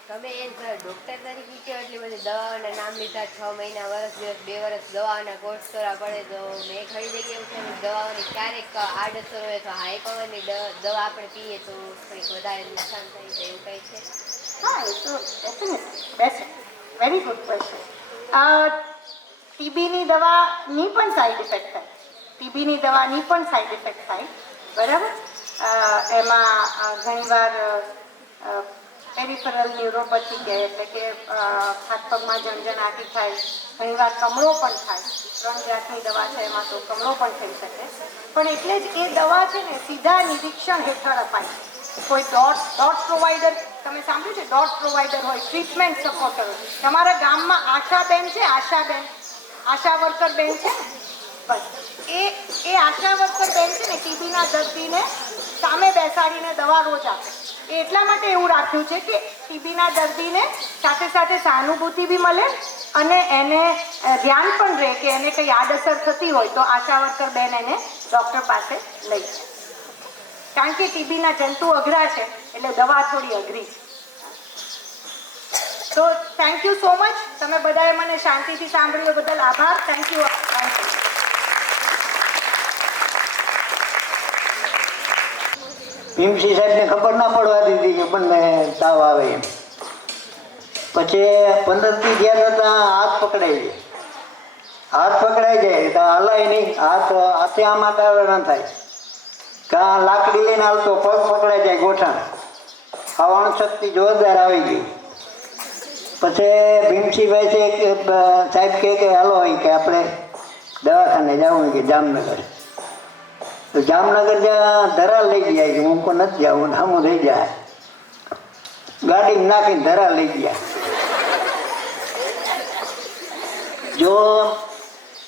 તમે એ ડૉક્ટર તરીકે કહો એટલી બધી દવાઓના નામ લીધા, 6 મહિના, વર્ષ દિવસ, 2 વર્ષ દવાઓના કોર્સ કરવા પડે, તો મેં ઘણી જગ્યાએ એવું છે દવાઓની ક્યારેક આડઅસર હોય તો હાઈ પાવરની દવા આપણે પીએ તો થોડીક વધારે નુકસાન થાય છે, એવું કંઈ છે? હા, એ તો definitely best, very good question. ટીબીની દવાની પણ સાઈડ ઇફેક્ટ થાય, બરાબર. એમાં ઘણીવાર પેરિફેરલ ન્યુરોપેથી કહે, એટલે કે હાથ પગમાં ઝણઝણાટી થાય, ઘણીવાર કમળો પણ થાય. 3 જાતની દવા છે, એમાં તો કમળો પણ થઈ શકે. પણ એટલે જ એ દવા છે ને સીધા નિરીક્ષણ હેઠળ અપાય. કોઈ ડોટ પ્રોવાઈડર, તમે સાંભળ્યું છે ડોટ પ્રોવાઈડર હોય, ટ્રીટમેન્ટ સપોર્ટર હોય. તમારા ગામમાં આશાબેન છે, આશા વર્કર બેન છે ને, બસ એ આશા વર્કર બેન છે ને ટીબીના દર્દીને સામે બેસાડીને દવા રોજ આપે. એ એટલા માટે એવું રાખ્યું છે કે ટીબીના દર્દીને સાથે સાથે સહાનુભૂતિ બી મળે અને એને ધ્યાન પણ રહે કે એને કંઈ આડઅસર થતી હોય તો આશા વર્કર બેન એને ડૉક્ટર પાસે લઈ જાય. કારણ કે ટીબીના જંતુ અઘરા છે એટલે દવા થોડી અઘરી છે. તો થેન્ક યુ સો મચ. તમે બધાએ મને શાંતિથી સાંભળ્યું બદલ આભાર. Thank you. ભીમસિંહ સાહેબને ખબર ના પડવા દીધી કે બંને તાવ આવે એમ. પછી 15 દી ગયા હતા, હાથ પકડાઈ જાય તો હલાય નહીં, હાથે આમાં ન થાય. કાં લાકડી લઈને આવતો પગ પકડાઈ જાય, ગોઠણ ખાવાનું શક્તિ જોરદાર આવી ગઈ. પછી ભીમસિંહભાઈ છે કે સાહેબ કહે કે હાલો અહીં કે આપણે દવાખાને જવું કે જામનગર. તો જામનગર જ્યાં ધરા લઈ ગયા કે હું કોઈ નથી જવું, સામું થઈ જાય. ગાડીમાં નાખીને ધરા લઈ ગયા. જો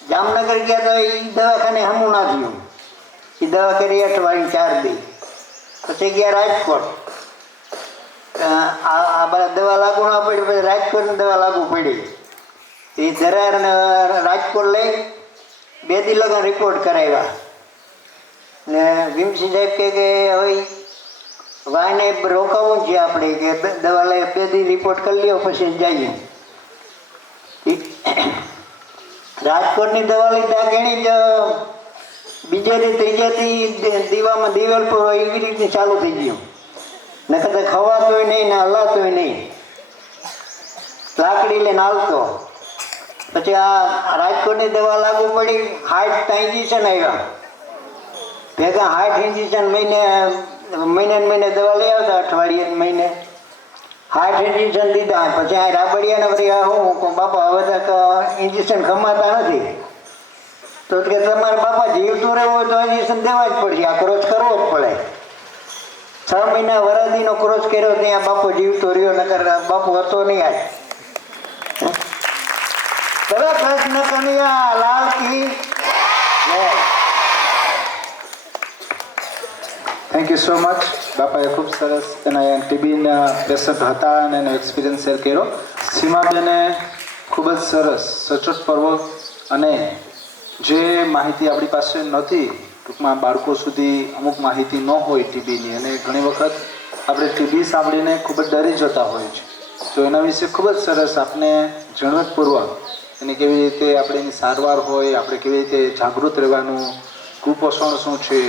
જામનગર ગયા તો એ દવાખાને સામું ના થયું. એ દવા કરી અઠવાડિયું 4 દી. પછી ગયા રાજકોટ. આ બધા દવા લાગુ ના પડી, પછી રાજકોટની દવા લાગુ પડી. એ ધરા રાજકોટ લઈ 2 દી લગન રિપોર્ટ કરાવ્યા. ને ભીમસિંહ સાહેબ કહે કે હવે વાયને રોકાવું છે આપણે કે દવા લઈ 2 દી રિપોર્ટ કરી લ્યો પછી જઈએ. રાજકોટની દવા લીધા ઘણી જ બીજેથી ત્રીજેથી દીવામાં દિવેલ પર એવી રીતે ચાલુ થઈ ગયું. ને કદાચ ખવાતોય નહીં ને હલાતોય નહીં, લાકડી લઈને આવતો. પછી આ રાજકોટની દવા લાગુ પડી. 60 ઇન્જેક્શન આવ્યા ભેગા. 60 ઇન્જેક્શન મહિને દવા લઈ આવતા, અઠવાડિયે મહિને 60 ઇન્જેક્શન દીધા. પછી આ રાબડિયાને વળી હું બાપા હવે તો ઇન્જેક્શન ખમાતા નથી, તો કે તમારા બાપા જીવતું રહેવું હોય તો ઇન્જેક્શન દેવા જ પડશે, આ ક્રોસ કરવો જ પડે. 6 મહિના વરાદીનો ક્રોસ કર્યો ત્યાં બાપુ જીવતો રહ્યો, નકર બાપુ હતો નહીં. આજ બધા કૃષ્ણ કનૈયા લાલ કી જય. Thank you so much. બાપાએ ખૂબ સરસ એના ટીબીના પેશન્ટ હતા અને એનો એક્સપિરિયન્સ શેર કર્યો. સીમાબેને ખૂબ જ સરસ સચોટપૂર્વક અને જે માહિતી આપણી પાસે નહોતી, ટૂંકમાં બાળકો સુધી અમુક માહિતી ન હોય ટીબીની, અને ઘણી વખત આપણે ટીબી સાંભળીને ખૂબ જ ડરી જતા હોય છે. તો એના વિશે ખૂબ જ સરસ આપણે ઝીણવટપૂર્વક એની કેવી રીતે આપણે એની સારવાર હોય, આપણે કેવી રીતે જાગૃત રહેવાનું, કુપોષણ શું છે,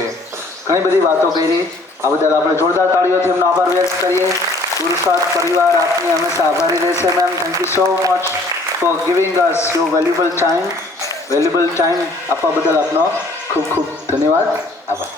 ઘણી બધી વાતો કરી. આ બદલ આપણે જોરદાર તાળીઓથી એમનો આભાર વ્યક્ત કરીએ. પુરુષાર્થ પરિવાર આપની હંમેશા આભારી રહેશે. Ma'am, thank you so much for giving us your valuable time આપવા બદલ આપનો ખૂબ ખૂબ ધન્યવાદ. આભાર.